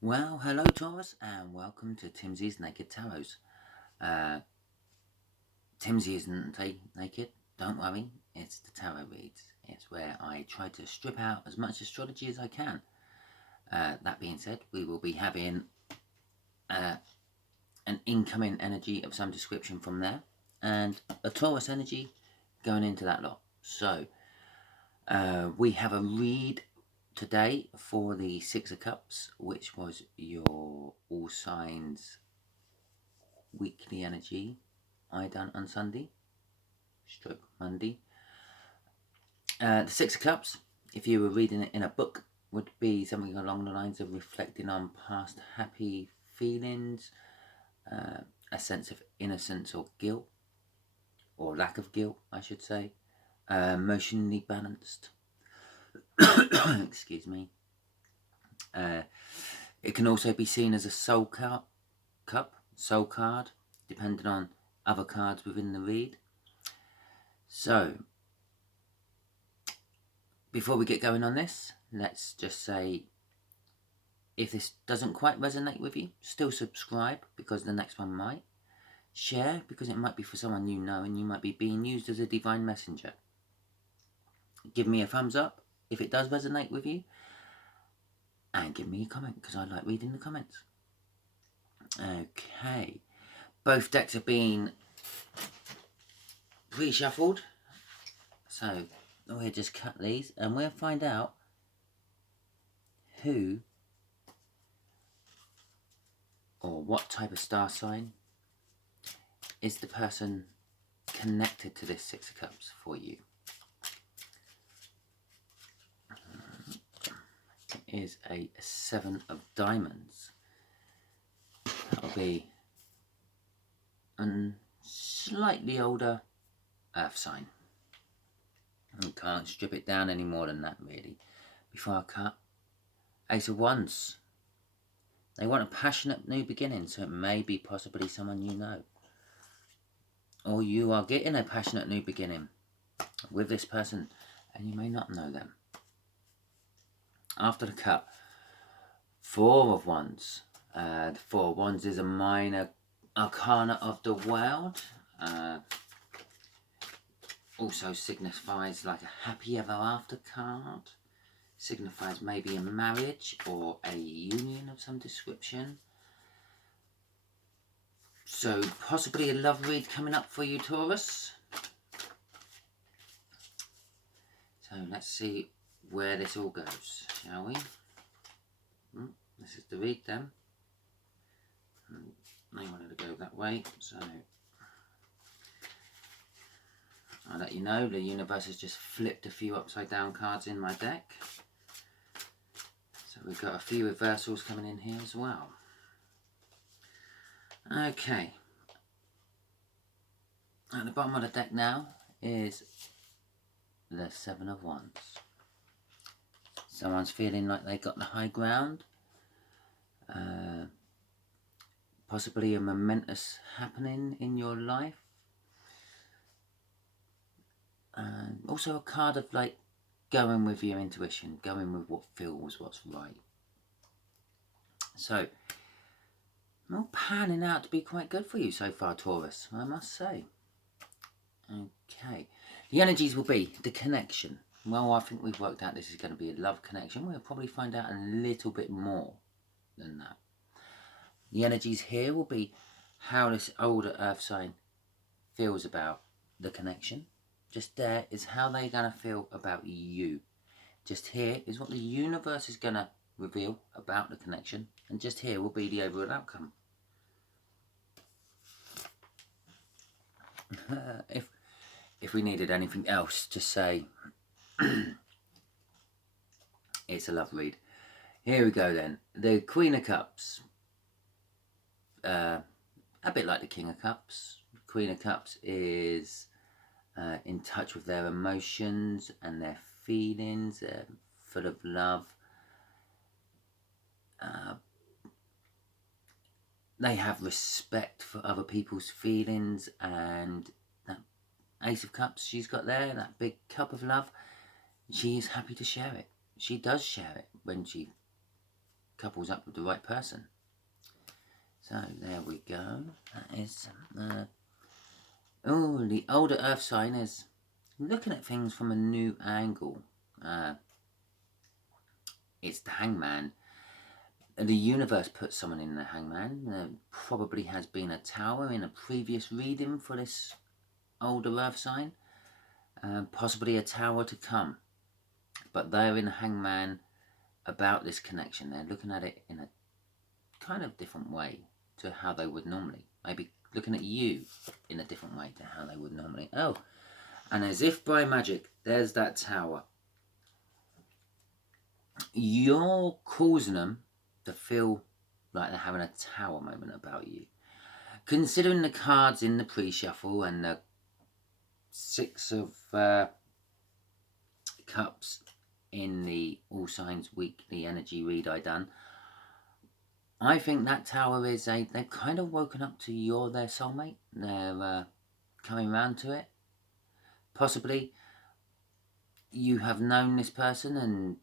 Well, hello Taurus, and welcome to Timsy's Naked Tarot. Uh, Timsy isn't naked, don't worry, it's the tarot reads. It's where I try to strip out as much astrology as I can. That being said, we will be having an incoming energy of some description from there, and a Taurus energy going into that lot. So, we have a read today for the Six of Cups, which was your all signs weekly energy I done on Sunday, stroke Monday. The Six of Cups, if you were reading it in a book, would be something along the lines of reflecting on past happy feelings, a sense of innocence or guilt, or lack of guilt, I should say, emotionally balanced. Excuse me. It can also be seen as a soul card, depending on other cards within the read. So, before we get going on this, let's just say, if this doesn't quite resonate with you, still subscribe because the next one might. Share because it might be for someone you know and you might be being used as a divine messenger. Give me a thumbs up if it does resonate with you. And give me a comment because I like reading the comments. Okay. Both decks have been pre-shuffled. So we'll just cut these and we'll find out who or what type of star sign is the person connected to this Six of Cups for you. It is a Seven of Diamonds. That'll be a slightly older earth sign. I can't strip it down any more than that, really. Before I cut, Ace of Wands. They want a passionate new beginning, so it may be possibly someone you know. Or you are getting a passionate new beginning with this person, and you may not know them. After the cut, Four of Wands. The Four of Wands is a minor arcana of the world. Also signifies like a happy ever after card. Signifies maybe a marriage or a union of some description. So possibly a love read coming up for you, Taurus. So let's see where this all goes, shall we? This is the read then. I wanted to go that way, so I'll let you know the universe has just flipped a few upside down cards in my deck. So we've got a few reversals coming in here as well. Okay. At the bottom of the deck now is the Seven of Wands. Someone's feeling like they got the high ground. Possibly a momentous happening in your life. And also a card of like going with your intuition, going with what feels what's right. So, all panning out to be quite good for you so far, Taurus, I must say. Okay. The energies will be the connection. Well, I think we've worked out this is going to be a love connection. We'll probably find out a little bit more than that. The energies here will be how this older earth sign feels about the connection. Just there is how they're going to feel about you. Just here is what the universe is going to reveal about the connection. And just here will be the overall outcome. If we needed anything else to say, it's a love read. Here we go then. The Queen of Cups. A bit like the King of Cups. Queen of Cups is in touch with their emotions and their feelings. They're full of love. They have respect for other people's feelings, and that Ace of Cups she's got there, that big cup of love, she is happy to share it. She does share it when she couples up with the right person. So there we go. That is oh, the older earth sign is looking at things from a new angle. It's the hangman. The universe puts someone in the hangman. There probably has been a tower in a previous reading for this older earth sign. Possibly a tower to come. But they're in the hangman about this connection. They're looking at it in a kind of different way to how they would normally. Maybe looking at you in a different way to how they would normally. Oh, and as if by magic, there's that tower. You're causing them to feel like they're having a tower moment about you. Considering the cards in the pre-shuffle and the Six of Cups in the All Signs Weekly Energy read I done, I think that tower is they've kind of woken up to you're their soulmate. They're coming around to it. Possibly you have known this person and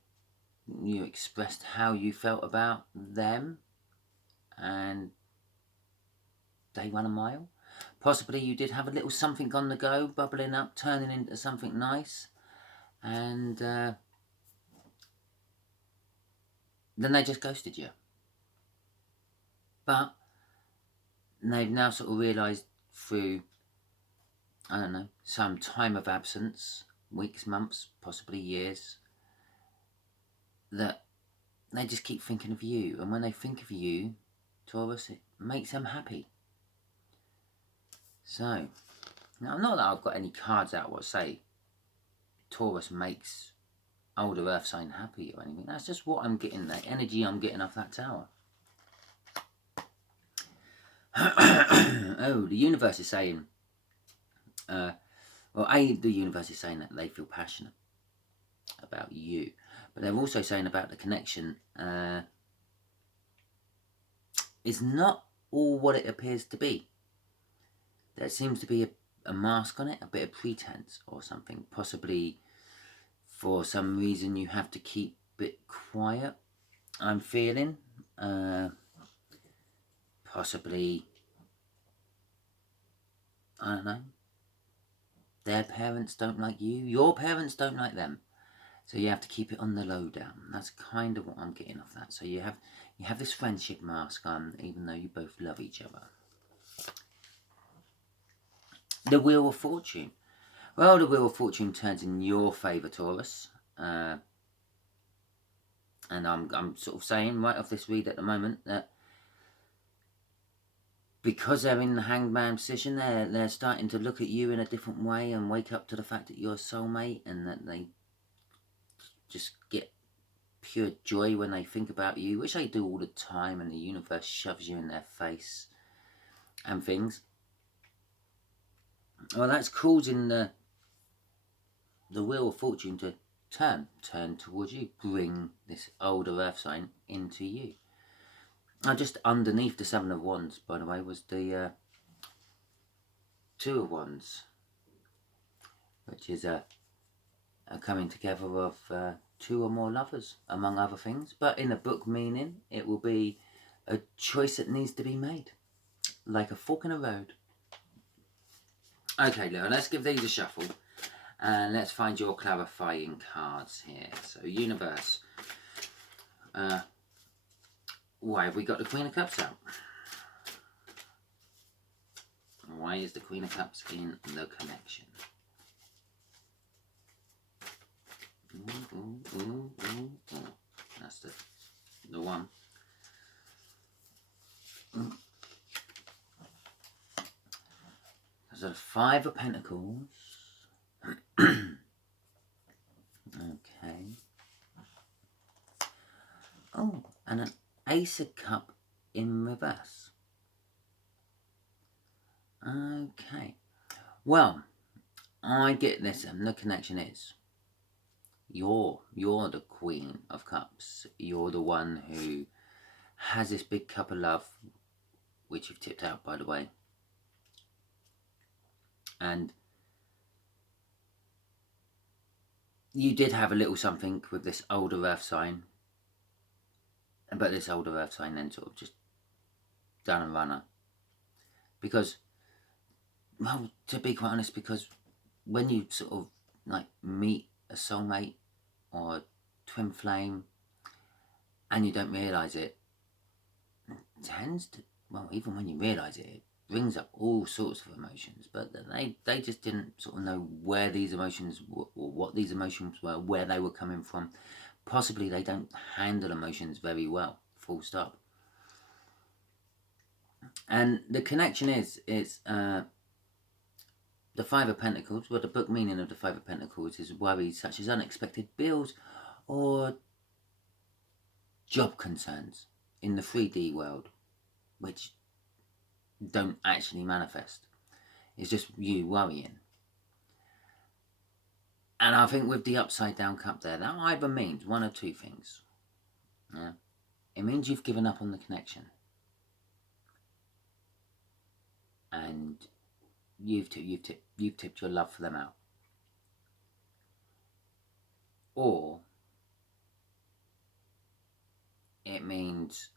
you expressed how you felt about them and they run a mile. Possibly you did have a little something on the go, bubbling up, turning into something nice, and then they just ghosted you. But they've now sort of realised through, I don't know, some time of absence, weeks, months, possibly years, that they just keep thinking of you. And when they think of you, Taurus, it makes them happy. So, now not that I've got any cards out what say Taurus makes older earth sign happy or anything. That's just what I'm getting, the energy I'm getting off that tower. Oh, the universe is saying, the universe is saying that they feel passionate about you. But they're also saying about the connection is not all what it appears to be. There seems to be a mask on it, a bit of pretense or something. Possibly for some reason you have to keep it quiet, I'm feeling. Possibly, I don't know, their parents don't like you, your parents don't like them. So you have to keep it on the low down. That's kind of what I'm getting off that. So you have this friendship mask on, even though you both love each other. The Wheel of Fortune. Well, the Wheel of Fortune turns in your favour, Taurus. And I'm sort of saying right off this read at the moment that because they're in the hangman position, they're starting to look at you in a different way and wake up to the fact that you're a soulmate, and that they just get pure joy when they think about you, which they do all the time, and the universe shoves you in their face and things. Well, that's causing the Wheel of Fortune to turn towards you, bring this older earth sign into you. Now, just underneath the Seven of Wands, by the way, was the Two of Wands, which is a coming together of two or more lovers, among other things. But in a book meaning, it will be a choice that needs to be made, like a fork in a road. Okay, Leo, let's give these a shuffle. And let's find your clarifying cards here. So, universe. Why have we got the Queen of Cups out? Why is the Queen of Cups in the connection? Ooh. That's the one. There's a Five of Pentacles. Okay. Oh, and an Ace of Cup in reverse. Okay. Well, I get this, and the connection is you're the Queen of Cups. You're the one who has this big cup of love, which you've tipped out, by the way. And you did have a little something with this older earth sign But this older earth sign then sort of just done a runner. Because, well, to be quite honest, because when you sort of like meet a soulmate or a twin flame and you don't realise it, tends to, well, even when you realise it, it brings up all sorts of emotions, but they just didn't sort of know where these emotions were, or what these emotions were, where they were coming from. Possibly they don't handle emotions very well, full stop. And the connection is the Five of Pentacles. Well, the book meaning of the Five of Pentacles is worries such as unexpected bills or job concerns in the 3D world, which don't actually manifest. It's just you worrying. And I think with the upside down cup there, that either means one of two things. Yeah? It means you've given up on the connection. And you've tipped your love for them out. Or it means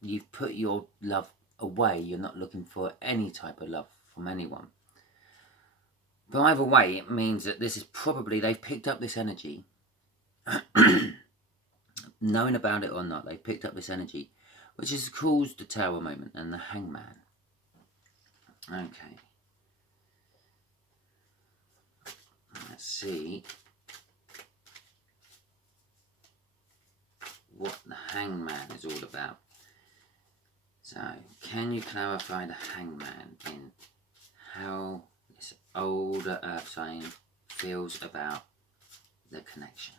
you've put your love away. You're not looking for any type of love from anyone. But either way, it means that this is probably, they've picked up this energy. Knowing about it or not, they've picked up this energy, which has caused the Tower moment and the Hangman. Okay. Let's see what the Hangman is all about. So, can you clarify the Hangman in how this older earth sign feels about the connection?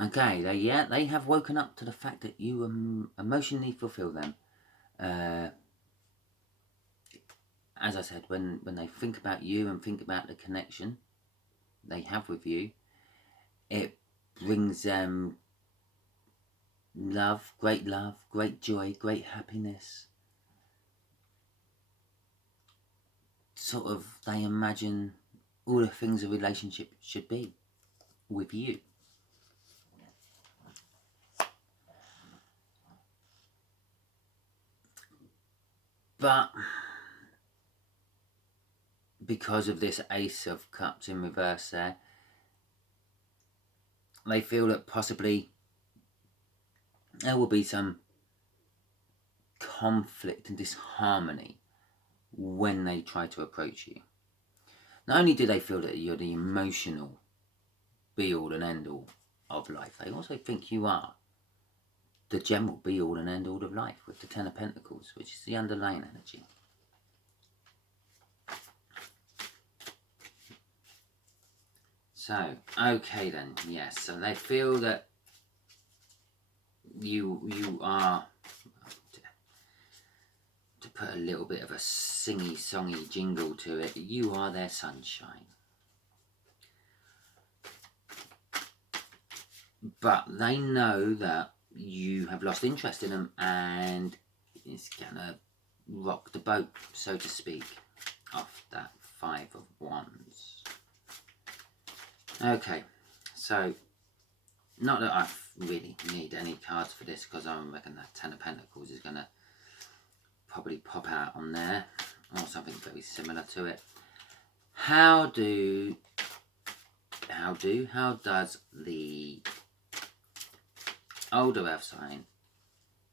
Okay, they have woken up to the fact that you emotionally fulfill them. As I said, when they think about you and think about the connection they have with you, it brings them love, great joy, great happiness. Sort of, they imagine all the things a relationship should be with you. But because of this Ace of Cups in reverse there, they feel that possibly there will be some conflict and disharmony when they try to approach you. Not only do they feel that you're the emotional be-all and end-all of life, they also think you are the general be-all and end-all of life with the Ten of Pentacles, which is the underlying energy. So, okay then, yes, so they feel that you are, to put a little bit of a singy-songy jingle to it, you are their sunshine. But they know that you have lost interest in them and it's gonna rock the boat, so to speak, off that Five of Wands. Okay, so not that I really need any cards for this, because I reckon that Ten of Pentacles is gonna probably pop out on there, or something very similar to it. How does the older earth sign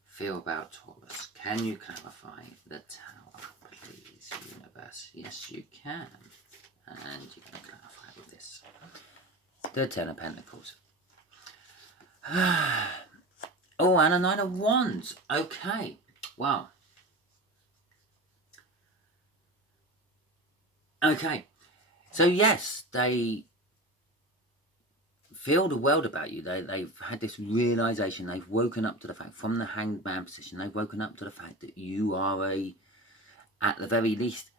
feel about Taurus? Can you clarify the Tower, please, universe? Yes, you can. And you're going to clarify with this. The Ten of Pentacles. Oh, and a Nine of Wands. Okay. Wow. Okay. So, yes, they feel the world about you. They've had this realisation. They've woken up to the fact, from the Hanged Man position, they've woken up to the fact that you are at the very least,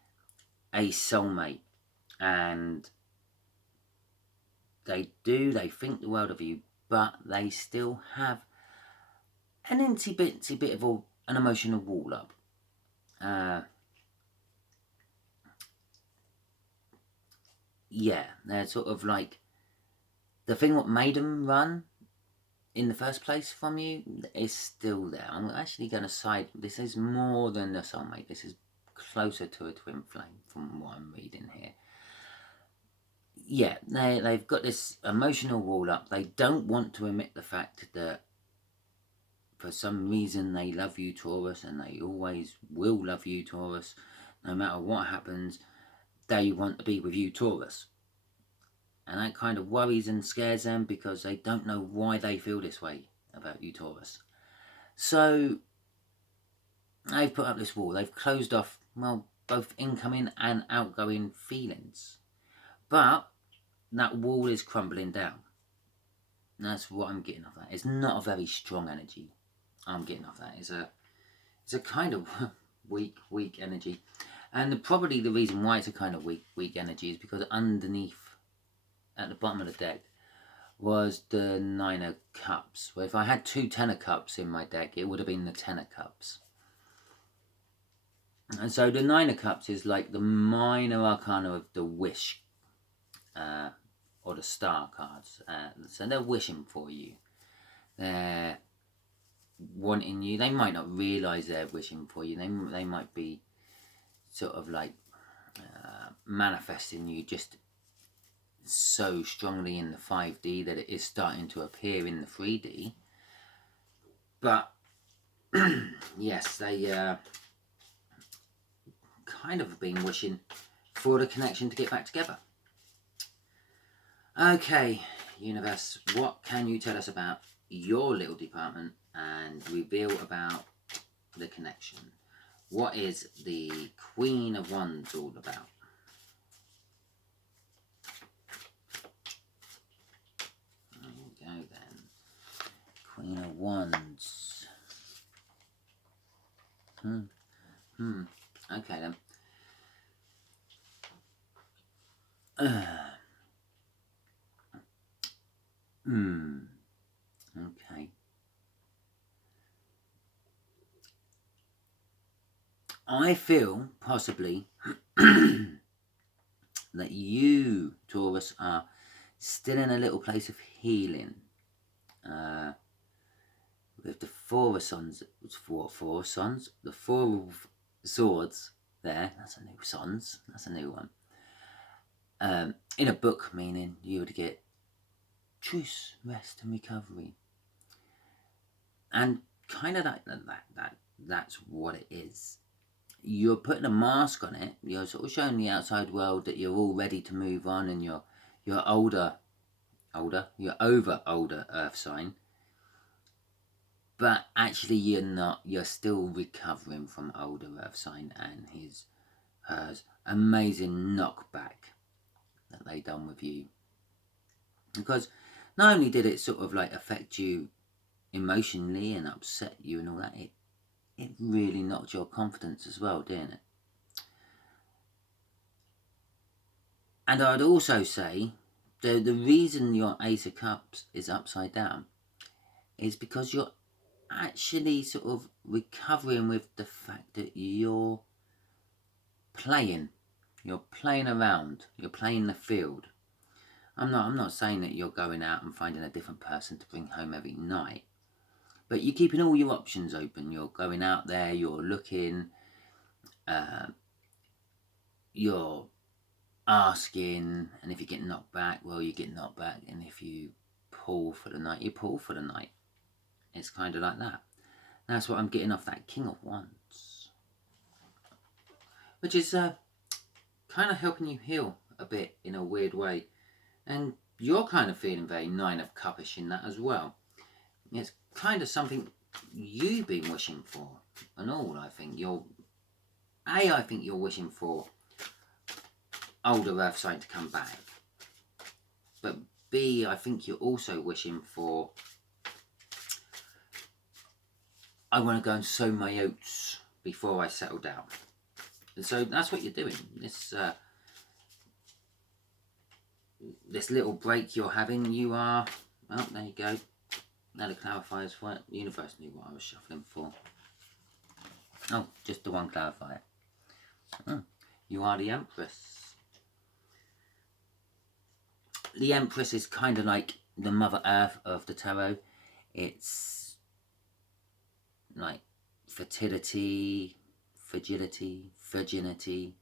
a soulmate. And they think the world of you, but they still have an incy bitsy bit of an emotional wall up. Yeah, they're sort of like the thing what made them run in the first place from you is still there. I'm actually going to side. This is more than a soulmate. This is closer to a twin flame from what I'm reading here. Yeah, they've got this emotional wall up. They don't want to admit the fact that for some reason they love you, Taurus, and they always will love you, Taurus. No matter what happens, they want to be with you, Taurus. And that kind of worries and scares them because they don't know why they feel this way about you, Taurus. So they've put up this wall. They've closed off, well, both incoming and outgoing feelings. But that wall is crumbling down. And that's what I'm getting off that. It's not a very strong energy. I'm getting off that. It's a kind of weak energy. And probably the reason why it's a kind of weak energy is because underneath, at the bottom of the deck, was the Nine of Cups. Well, if I had 2 Ten of Cups in my deck, it would have been the Ten of Cups. And so the Nine of Cups is like the minor arcana of the wish, or the star cards. So they're wishing for you. They're wanting you. They might not realise they're wishing for you. They might be sort of like manifesting you just so strongly in the 5D that it is starting to appear in the 3D. But yes, they kind of been wishing for the connection to get back together. Okay, universe, what can you tell us about your little department and reveal about the connection? What is the Queen of Wands all about? There we go then. Queen of Wands. Okay then. Okay. I feel possibly that you, Taurus, are still in a little place of healing. With the Four of Sons, Four of Sons, the Four of Swords there, that's a new Sons, that's a new one. In a book, meaning you would get truce, rest and recovery. And kind of that's what it is. You're putting a mask on it. You're sort of showing the outside world that you're all ready to move on, and you're you're over older Earth sign. But actually you're not. You're still recovering from older Earth sign and hers amazing knockback that they done with you. Because not only did it sort of like affect you emotionally and upset you and all that, it really knocked your confidence as well, didn't it? And I'd also say the reason your Ace of Cups is upside down is because you're actually sort of recovering with the fact that you're playing around, you're playing the field. I'm not saying that you're going out and finding a different person to bring home every night, but you're keeping all your options open. You're going out there, you're looking, you're asking, and if you get knocked back, well, you get knocked back, and if you pull for the night, you pull for the night. It's kind of like that. That's what I'm getting off that King of Wands, which is kind of helping you heal a bit in a weird way. And you're kind of feeling very Nine of Cupish in that as well. It's kind of something you've been wishing for and all. I think you're wishing for older Earth sign to come back. But B, I think you're also wishing for, I want to go and sow my oats before I settle down. And so that's what you're doing. This little break you're having, you are, well, there you go. Now the clarifiers for it. The universe knew what I was shuffling for. Oh, just the one clarifier. You are the Empress. The Empress is kind of like the Mother Earth of the tarot. It's like fertility, fragility, virginity,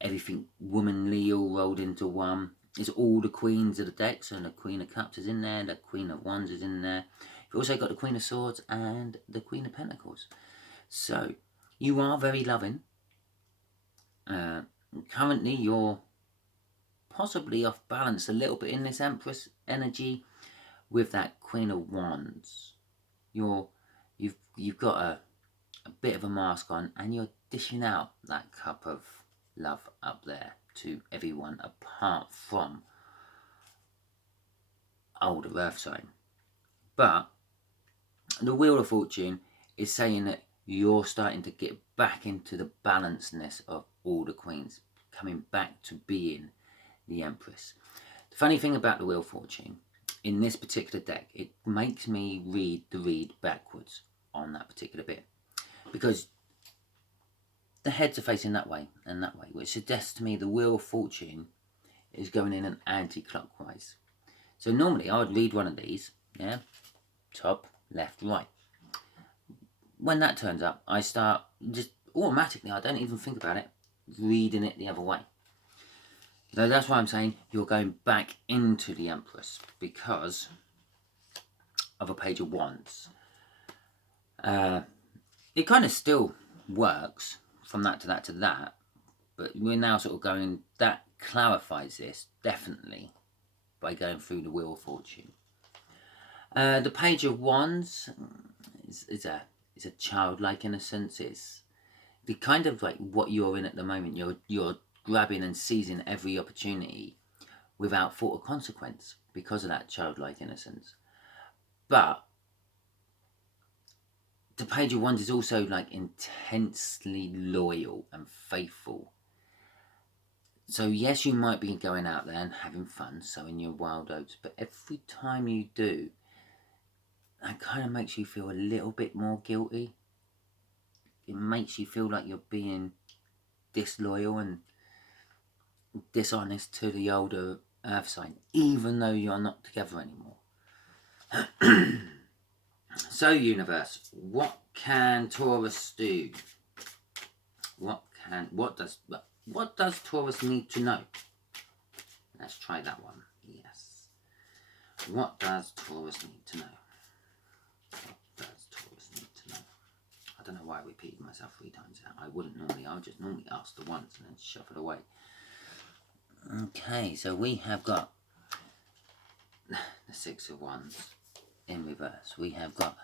everything womanly all rolled into one. It's all the queens of the deck, so the Queen of Cups is in there, the Queen of Wands is in there. You've also got the Queen of Swords and the Queen of Pentacles. So, you are very loving. Currently, you're possibly off balance a little bit in this Empress energy with that Queen of Wands. You've got a bit of a mask on, and you're dishing out that cup of love up there to everyone apart from older Earth sign. But the Wheel of Fortune is saying that you're starting to get back into the balancedness of all the queens, coming back to being the Empress. The funny thing about the Wheel of Fortune, in this particular deck, it makes me read the read backwards on that particular bit, because the heads are facing that way and that way, which suggests to me the Wheel of Fortune is going in an anti-clockwise. So normally I would read one of these, yeah, top, left, right. When that turns up, I start just automatically, I don't even think about it, reading it the other way. So that's why I'm saying you're going back into the Empress, because of a Page of Wands. It kind of still works from that to that to that, but we're now sort of going, that clarifies this definitely by going through the Wheel of Fortune. The Page of Wands is a childlike innocence. It's the kind of like what you're in at the moment. You're grabbing and seizing every opportunity without thought of consequence because of that childlike innocence. But the Page of Wands is also like intensely loyal and faithful. So yes, you might be going out there and having fun, sowing your wild oats, but every time you do, that kind of makes you feel a little bit more guilty. It makes you feel like you're being disloyal and dishonest to the older Earth sign, even though you're not together anymore. So, universe, what can Taurus do? What does Taurus need to know? Let's try that one. Yes. What does Taurus need to know? What does Taurus need to know? I don't know why I repeated myself 3 times there. I wouldn't normally. I would just normally ask the once and then shuffle away. Okay, so we have got the 6 of Wands in reverse. We have got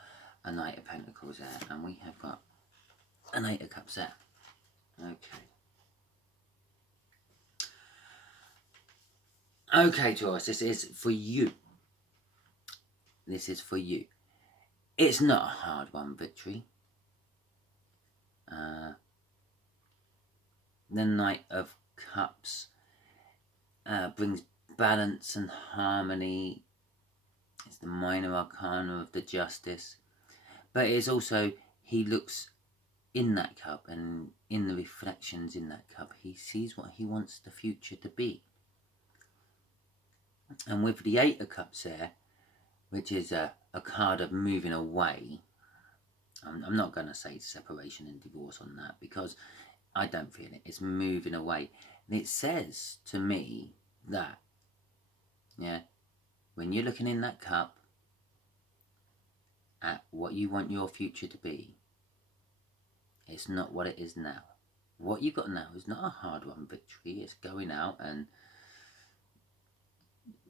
a Knight of Pentacles there, and we have got an 8 of Cups there. Okay. Okay, Taurus, this is for you. This is for you. It's not a hard-won victory. The Knight of Cups brings balance and harmony. It's the minor arcana of the Justice. But it's also, he looks in that cup, and in the reflections in that cup, he sees what he wants the future to be. And with the 8 of Cups there, which is a card of moving away, I'm not going to say separation and divorce on that, because I don't feel it. It's moving away. And it says to me that, yeah, when you're looking in that cup at what you want your future to be, it's not what it is now. What you got now is not a hard-won victory. It's going out and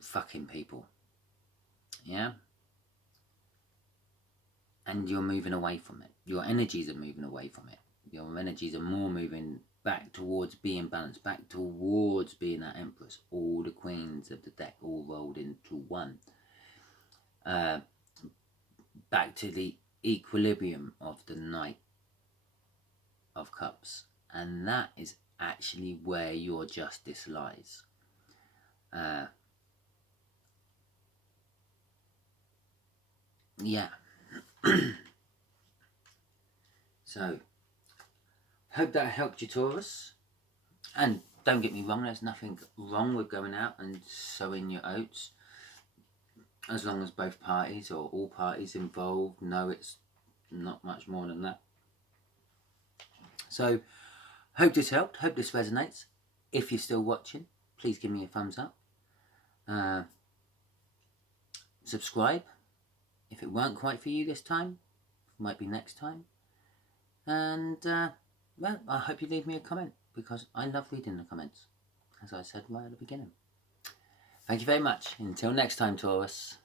fucking people. Yeah? And you're moving away from it. Your energies are moving away from it. Your energies are more moving back towards being balanced, back towards being that Empress. All the queens of the deck all rolled into one. Back to the equilibrium of the Knight of Cups. And that is actually where your justice lies. yeah. So, hope that helped you, Taurus. And don't get me wrong, there's nothing wrong with going out and sowing your oats, as long as both parties or all parties involved know it's not much more than that. So, hope this helped, hope this resonates. If you're still watching, please give me a thumbs up. Subscribe if it weren't quite for you this time, might be next time. And well, I hope you leave me a comment, because I love reading the comments, as I said right at the beginning. Thank you very much. Until next time, Taurus.